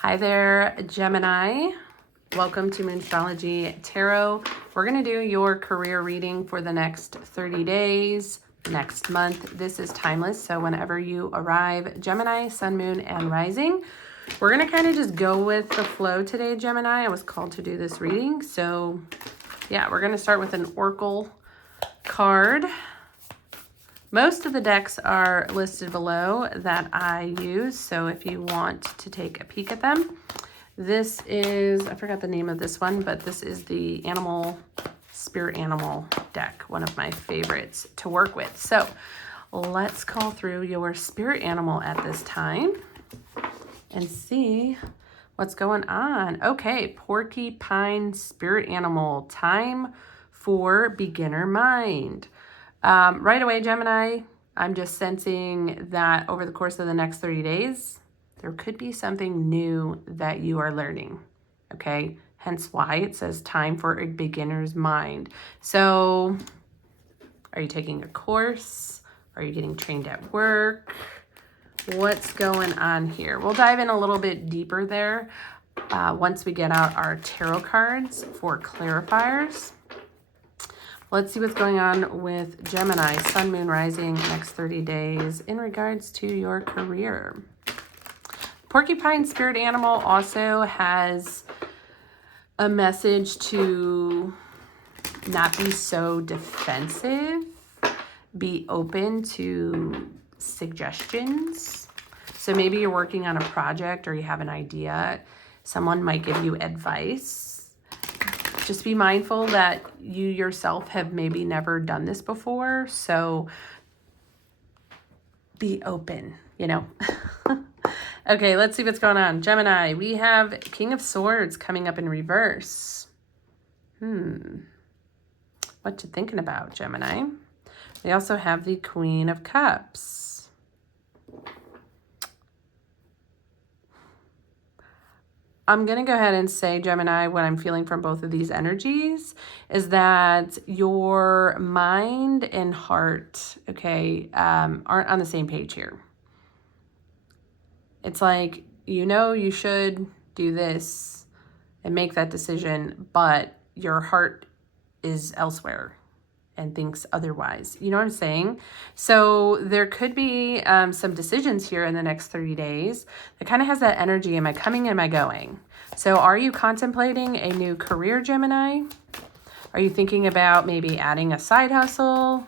Hi there, Gemini. Welcome to Gemini Tarot. We're going to do your career reading for the next 30 days, next month. This is timeless, so whenever you arrive, Gemini, Sun, Moon, and Rising. We're going to kind of just go with the flow today, Gemini. I was called to do this reading, so yeah, we're going to start with an Oracle card. Most of the decks are listed below that I use, so if you want to take a peek at them. This is, I forgot the name of this one, but this is the Spirit Animal deck, one of my favorites to work with. So let's call through your spirit animal at this time and see what's going on. Okay, Porcupine Spirit Animal, time for beginner mind. Right away, Gemini, I'm just sensing that over the course of the next 30 days, there could be something new that you are learning, okay? Hence why it says time for a beginner's mind. So are you taking a course? Are you getting trained at work? What's going on here? We'll dive in a little bit deeper there once we get out our tarot cards for clarifiers. Let's see what's going on with Gemini, Sun, Moon, Rising, next 30 days in regards to your career. Porcupine Spirit Animal also has a message to not be so defensive, be open to suggestions. So maybe you're working on a project or you have an idea. Someone might give you advice. Just be mindful that you yourself have maybe never done this before. So be open, you know. Okay, let's see what's going on. Gemini, we have King of Swords coming up in reverse. What you thinking about, Gemini? We also have the Queen of Cups. I'm going to go ahead and say, Gemini, what I'm feeling from both of these energies is that your mind and heart, okay, aren't on the same page here. It's like, you know, you should do this and make that decision, but your heart is elsewhere and thinks otherwise. You know what I'm saying? So there could be some decisions here in the next 30 days that kind of has that energy. Am I coming? Am I going? So are you contemplating a new career, Gemini? Are you thinking about maybe adding a side hustle?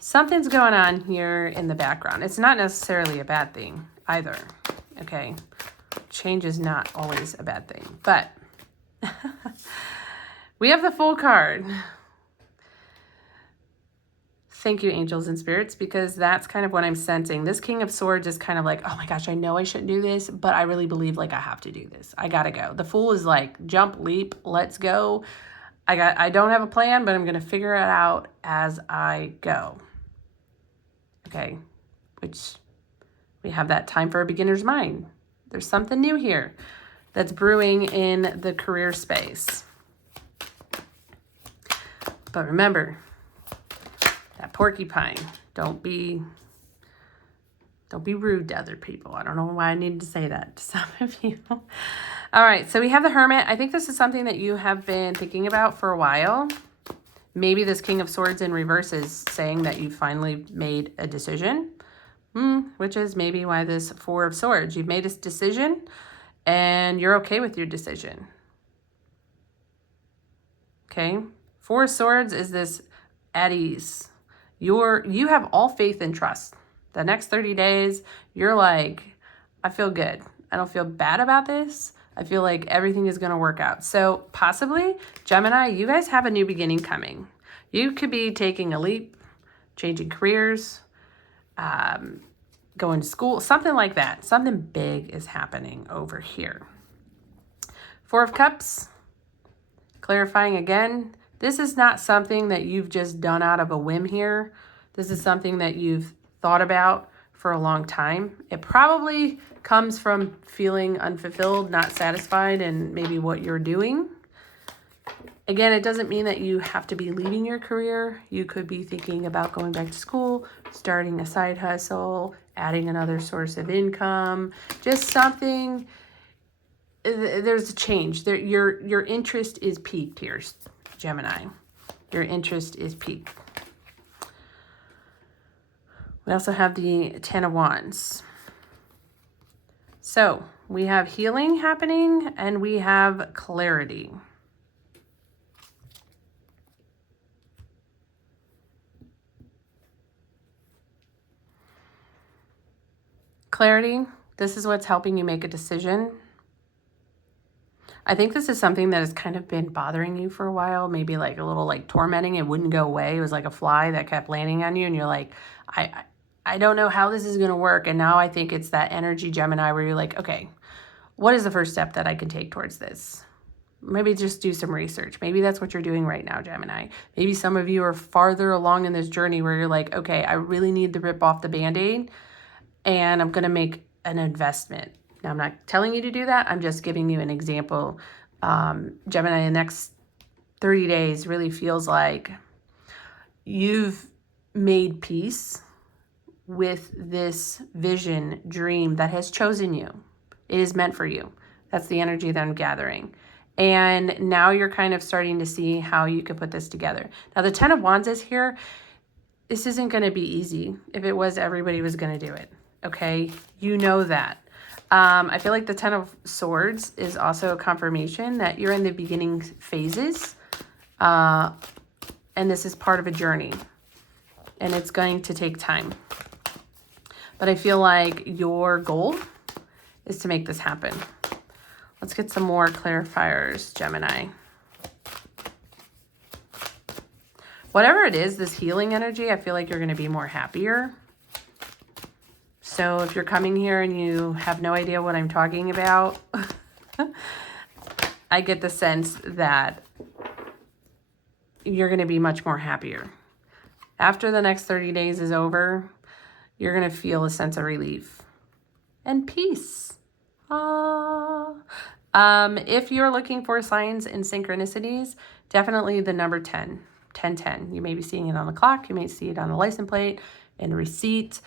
Something's going on here in the background. It's not necessarily a bad thing either, okay? Change is not always a bad thing, but we have the Fool card. Thank you, angels and spirits, because that's kind of what I'm sensing. This King of Swords is kind of like, oh my gosh, I know I shouldn't do this, but I really believe like I have to do this. I gotta go. The Fool is like, jump, leap, let's go. I don't have a plan, but I'm gonna figure it out as I go. Okay, which we have that time for a beginner's mind. There's something new here that's brewing in the career space. But remember, that porcupine, don't be rude to other people. I don't know why I need to say that to some of you. All right, so we have the Hermit. I think this is something that you have been thinking about for a while. Maybe this King of Swords in reverse is saying that you finally made a decision, which is maybe why this Four of Swords. You've made a decision and you're okay with your decision. Okay, Four of Swords is this at ease. You have all faith and trust. The next 30 days, you're like, I feel good. I don't feel bad about this. I feel like everything is going to work out. So possibly, Gemini, you guys have a new beginning coming. You could be taking a leap, changing careers, going to school, something like that. Something big is happening over here. Four of Cups, clarifying again. This is not something that you've just done out of a whim here. This is something that you've thought about for a long time. It probably comes from feeling unfulfilled, not satisfied in maybe what you're doing. Again, it doesn't mean that you have to be leaving your career. You could be thinking about going back to school, starting a side hustle, adding another source of income, just something there's a change. Your interest is peaked here, Gemini. Your interest is peaked. We also have the Ten of Wands. So we have healing happening and we have clarity. Clarity, this is what's helping you make a decision. I think this is something that has kind of been bothering you for a while, maybe like a little like tormenting. It wouldn't go away. It was like a fly that kept landing on you and you're like, I don't know how this is going to work. And now I think it's that energy, Gemini, where you're like, okay, what is the first step that I can take towards this? Maybe just do some research. Maybe that's what you're doing right now, Gemini. Maybe some of you are farther along in this journey where you're like, okay, I really need to rip off the Band-Aid and I'm going to make an investment. Now, I'm not telling you to do that. I'm just giving you an example. Gemini, the next 30 days really feels like you've made peace with this vision, dream that has chosen you. It is meant for you. That's the energy that I'm gathering. And now you're kind of starting to see how you can put this together. Now, the Ten of Wands is here. This isn't going to be easy. If it was, everybody was going to do it. Okay? You know that. I feel like the Ten of Swords is also a confirmation that you're in the beginning phases. And this is part of a journey. And it's going to take time. But I feel like your goal is to make this happen. Let's get some more clarifiers, Gemini. Whatever it is, this healing energy, I feel like you're going to be more happier. So if you're coming here and you have no idea what I'm talking about, I get the sense that you're going to be much more happier. After the next 30 days is over, you're going to feel a sense of relief and peace. If you're looking for signs and synchronicities, definitely the number 10, 1010. You may be seeing it on the clock. You may see it on a license plate and a receipt.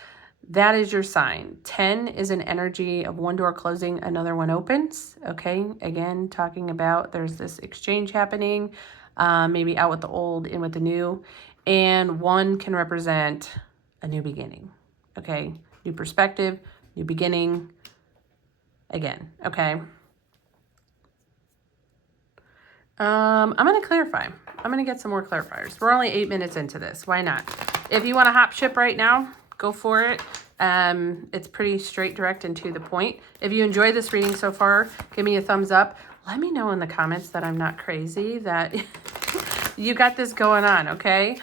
That is your sign. 10 is an energy of one door closing, another one opens. Okay, again, talking about there's this exchange happening, maybe out with the old, in with the new. And 1 can represent a new beginning. Okay, new perspective, new beginning. Again, okay. I'm going to clarify. I'm going to get some more clarifiers. We're only 8 minutes into this. Why not? If you want to hop ship right now, go for it. It's pretty straight, direct, and to the point. If you enjoy this reading so far, give me a thumbs up. Let me know in the comments that I'm not crazy, that you got this going on, okay?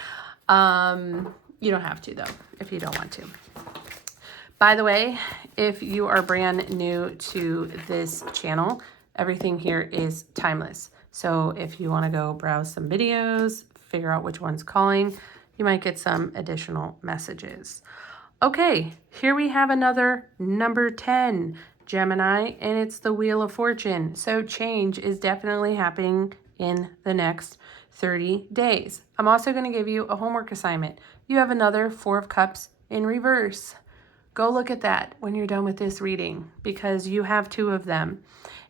You don't have to, though, if you don't want to. By the way, if you are brand new to this channel, everything here is timeless. So if you want to go browse some videos, figure out which one's calling, you might get some additional messages. Okay, here we have another number 10, Gemini, and it's the Wheel of Fortune. So change is definitely happening in the next 30 days. I'm also going to give you a homework assignment. You have another 4 of Cups in reverse. Go look at that when you're done with this reading, because you have 2 of them.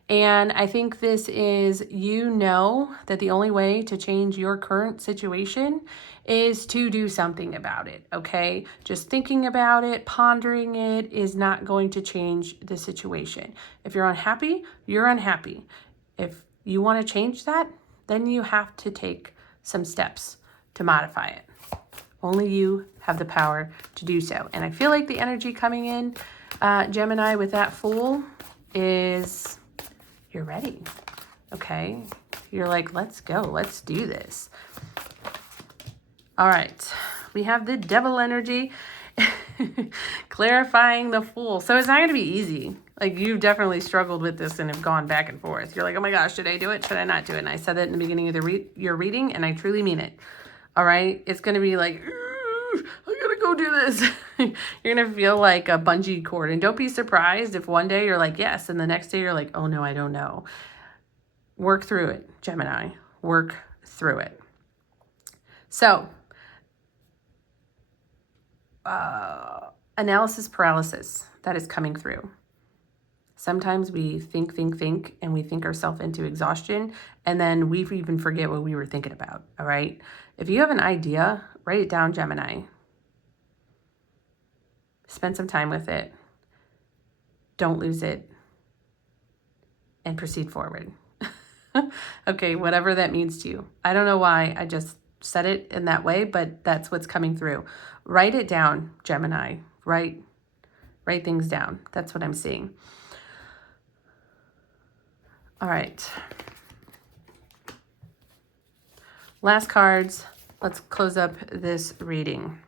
And I think this is, you know, that the only way to change your current situation is to do something about it, okay? Just thinking about it, pondering it is not going to change the situation. If you're unhappy, you're unhappy. If you want to change that, then you have to take some steps to modify it. Only you have the power to do so. And I feel like the energy coming in, Gemini, with that Fool is, you're ready, okay? You're like, let's go, let's do this. All right, we have the Devil energy, clarifying the Fool. So it's not gonna be easy. Like, you've definitely struggled with this and have gone back and forth. You're like, oh my gosh, should I do it? Should I not do it? And I said that in the beginning of your reading, and I truly mean it. All right, it's gonna be like, I gotta go do this. You're gonna feel like a bungee cord, and don't be surprised if one day you're like, yes, and the next day you're like, oh no, I don't know. Work through it, Gemini. Work through it. So, analysis paralysis that is coming through. Sometimes we think, and we think ourselves into exhaustion, and then we even forget what we were thinking about, all right? If you have an idea, write it down, Gemini. Spend some time with it. Don't lose it. And proceed forward. Okay, whatever that means to you. I don't know why I just said it in that way, but that's what's coming through. Write it down, Gemini. Write things down. That's what I'm seeing. All right. Last cards. Let's close up this reading.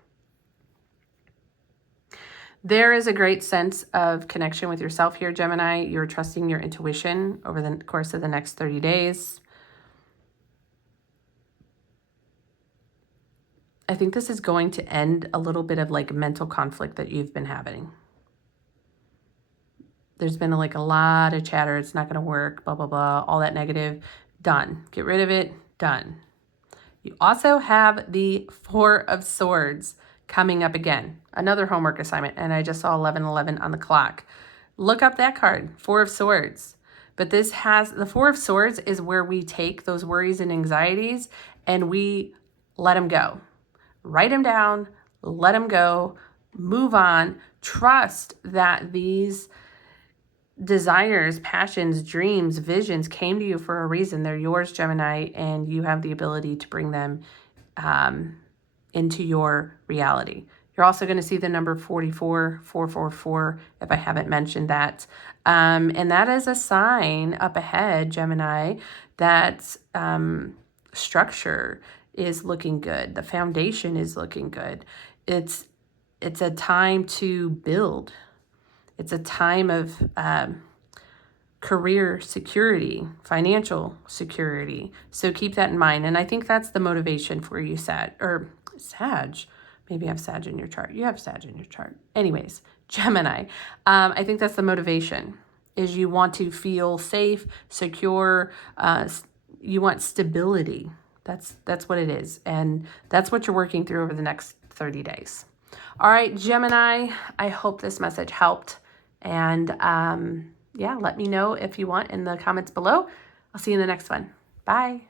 There is a great sense of connection with yourself here, Gemini. You're trusting your intuition over the course of the next 30 days. I think this is going to end a little bit of like mental conflict that you've been having. There's been like a lot of chatter. It's not going to work, blah, blah, blah, all that negative. Done. Get rid of it. Done. You also have the Four of Swords coming up again. Another homework assignment. And I just saw 11:11 on the clock. Look up that card, Four of Swords. But this has, the Four of Swords is where we take those worries and anxieties and we let them go. Write them down, let them go, move on. Trust that these desires, passions, dreams, visions came to you for a reason. They're yours, Gemini, and you have the ability to bring them into your reality. You're also going to see the number 44, 444, if I haven't mentioned that. And that is a sign up ahead, Gemini, that structure is looking good. The foundation is looking good. It's a time to build. It's a time of career security, financial security. So keep that in mind. And I think that's the motivation for you, Sag. Maybe you have Sag in your chart. You have Sag in your chart. Anyways, Gemini. I think that's the motivation, is you want to feel safe, secure. You want stability. That's what it is. And that's what you're working through over the next 30 days. All right, Gemini, I hope this message helped. And yeah, let me know if you want in the comments below. I'll see you in the next one. Bye.